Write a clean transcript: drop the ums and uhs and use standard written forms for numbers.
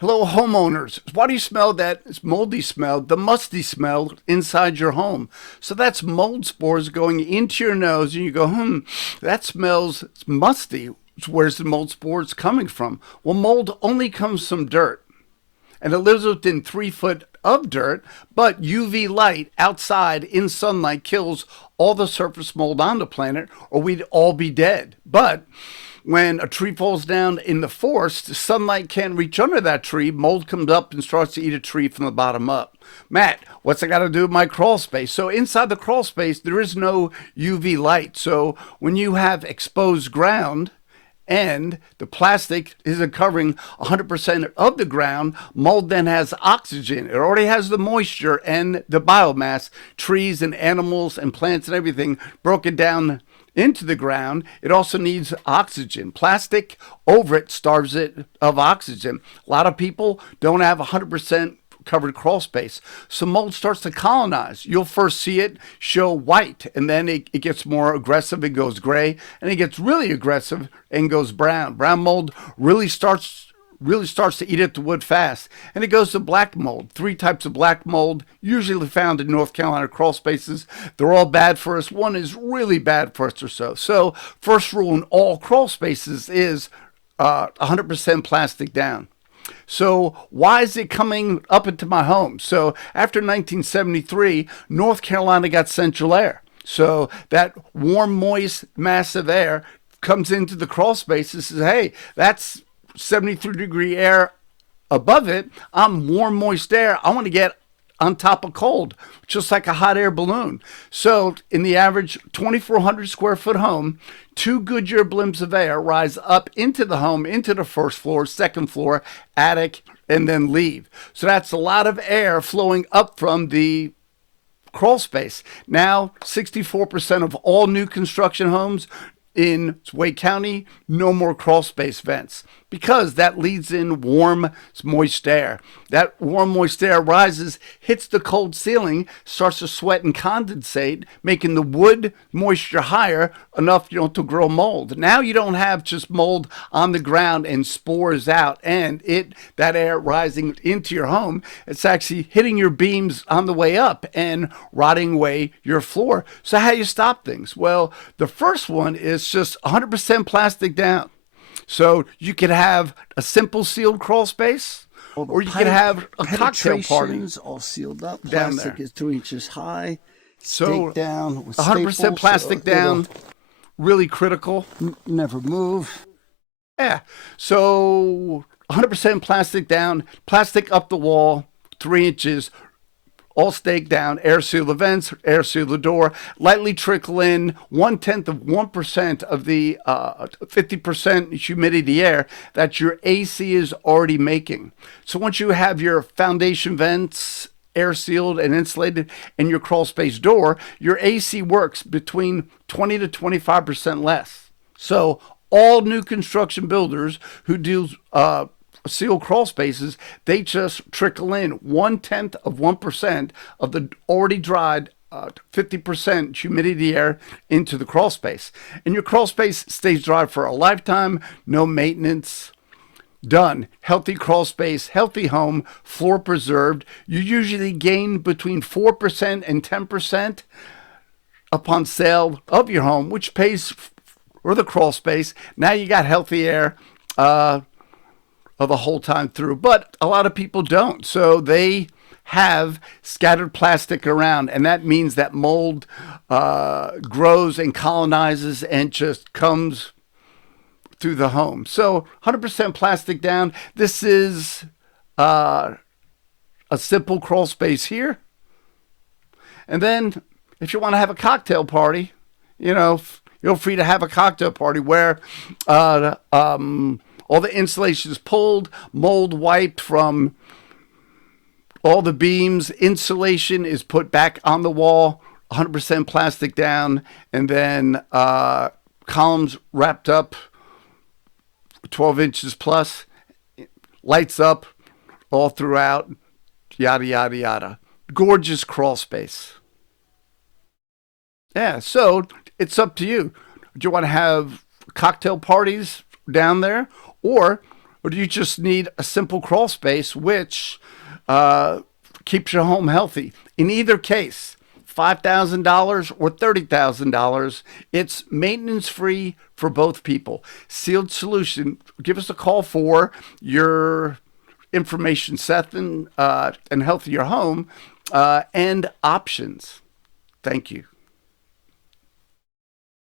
Hello, homeowners. Why do you smell that moldy smell, the musty smell inside your home? So that's mold spores going into your nose, and you go, that smells musty. Where's the mold spores coming from? Well, mold only comes from dirt, and it lives within 3 foot of dirt, but UV light outside in sunlight kills all the surface mold on the planet, or we'd all be dead. But when a tree falls down in the forest, the sunlight can't reach under that tree. Mold comes up and starts to eat a tree from the bottom up. Matt, what's it got to do with my crawl space? So inside the crawl space, there is no UV light. So when you have exposed ground, and the plastic isn't covering 100% of the ground, mold then has oxygen. It already has the moisture and the biomass, trees and animals and plants and everything broken down into the ground. It also needs oxygen. Plastic over it starves it of oxygen. A lot of people don't have 100% covered crawl space. So mold starts to colonize. You'll first see it show white, and then it gets more aggressive. It goes gray, and it gets really aggressive and goes brown. Brown mold really starts to eat at the wood fast. And it goes to black mold. 3 types of black mold, usually found in North Carolina crawl spaces. They're all bad for us. One is really bad for us or so. So first rule in all crawl spaces is 100% plastic down. So why is it coming up into my home? So after 1973, North Carolina got central air. So that warm, moist, massive air comes into the crawl space and says, hey, that's 73-degree air above it. I'm warm, moist air. I want to get on top of cold, just like a hot air balloon. So in the average 2,400 square foot home, 2 Goodyear blimps of air rise up into the home, into the first floor, second floor, attic, and then leave. So that's a lot of air flowing up from the crawl space. Now, 64% of all new construction homes in Wake County, no more crawl space vents, because that leads in warm, moist air. That warm, moist air rises, hits the cold ceiling, starts to sweat and condensate, making the wood moisture higher enough, to grow mold. Now you don't have just mold on the ground and spores out, and that air rising into your home, it's actually hitting your beams on the way up and rotting away your floor. So how do you stop things? Well, the first one is just 100% plastic down. So you could have a simple sealed crawl space, All the or you could have a cocktail party penetrations all sealed up. down Plastic there. is 2 inches high. So Stake down with 100% staples, plastic so it'll down, really critical. never move. Yeah. So 100% plastic down, plastic up the wall, 3 inches, all staked down, air seal the vents, air seal the door, lightly trickle in 1/10 of 1% of the 50% humidity air that your AC is already making. So once you have your foundation vents air sealed and insulated and your crawl space door, your AC works between 20 to 25% less. So all new construction builders who do seal crawl spaces, they just trickle in 1/10 of 1% of the already dried 50% humidity air into the crawl space. And your crawl space stays dry for a lifetime, no maintenance. Done. Healthy crawl space, healthy home, floor preserved. You usually gain between 4% and 10% upon sale of your home, which pays for the crawl space. Now you got healthy air the whole time through. But a lot of people don't. So they have scattered plastic around, and that means that mold grows and colonizes and just comes through the home. So 100% plastic down. This is a simple crawl space here. And then if you want to have a cocktail party, feel free to have a cocktail party where all the insulation is pulled, mold wiped from all the beams, insulation is put back on the wall, 100% plastic down, and then columns wrapped up 12 inches plus, lights up all throughout, yada, yada, yada. Gorgeous crawl space. Yeah, so it's up to you. Do you want to have cocktail parties down there? Or Or do you just need a simple crawl space which keeps your home healthy? In either case, $5,000 or $30,000, it's maintenance free for both people. Sealed Solution. Give us a call for your information, Seth, and health of your home and options. Thank you.